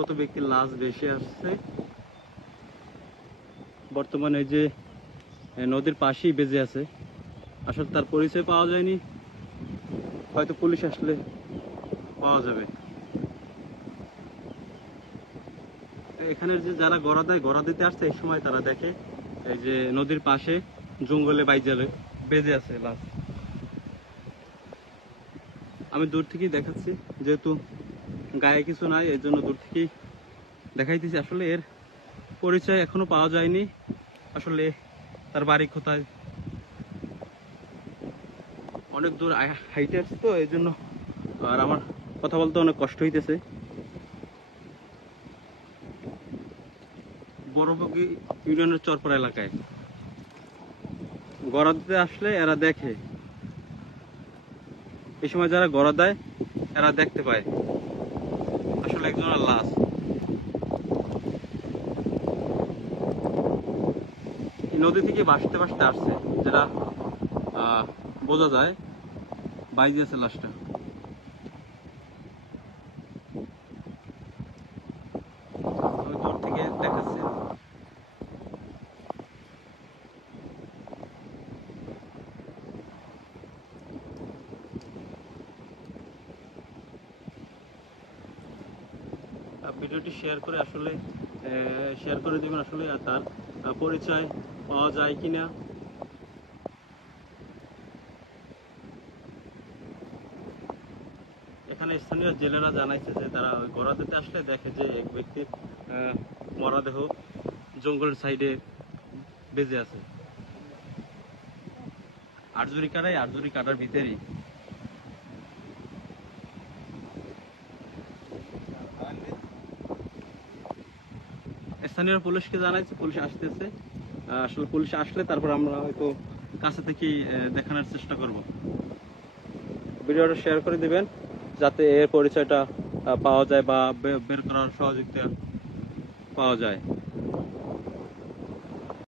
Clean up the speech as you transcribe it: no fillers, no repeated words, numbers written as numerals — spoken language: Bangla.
কত ব্যক্তির লাশ ভেসে আসছে। বর্তমানে এই যে নদীর পাশেই বেজে আছে, আসলে তার পরিচয় পাওয়া যায়নি, হয়তো পুলিশ আসলে পাওয়া যাবে। এখানের যে যারা গড়া দেয়, গড়া দিতে আসছে এই সময় তারা দেখে এই যে নদীর পাশে জঙ্গলে বাইজালে বেজে আছে লাশ। আমি দূর থেকেই দেখাচ্ছি, যেহেতু গায়ে কিছু নাই এর জন্য দূর থেকেই দেখাইতেছি। আসলে এর পরিচয় এখনো পাওয়া যায়নি, আসলে তার বাড়ি কোথায়, অনেক দূর হাইটে আসছে তো এই জন্য আর আমার কথা বলতে অনেক কষ্ট হইতেছে। বড়বগি ইউনিয়নের চরপাড়া এলাকায় গড়া দিতে আসলে এরা দেখে, এই সময় যারা গড়া দেয় এরা দেখতে পায় আসলে একজনের লাশ। নদী থেকে ভাসতে ভাসতে আসছে, যেটা বোঝা যায়, বাইজে আছে লাশটা। আমি দূর থেকে দেখাচ্ছি। ভিডিওটি শেয়ার করে আসলে শেয়ার করে দেবেন আসলে তার পরিচয় পাওয়া যায় কিনা। এখানে স্থানীয় জেলেরা জানাইছে যে তারা ওই গড়া দিতে আসলে দেখে যে এক ব্যক্তির মরদেহ জঙ্গলের সাইডে বেজে আছে। আটজুরি কাটার ভিতরেই স্থানীয় পুলিশকে জানাইছে, পুলিশ আসতেছে। আসলে পুলিশ আসলে তারপর আমরা হয়তো কাছে থেকেই দেখানোর চেষ্টা করব। ভিডিওটা শেয়ার করে দিবেন যাতে এর পরিচয়টা পাওয়া যায় বা বের করার সহযোগিতা পাওয়া যায়।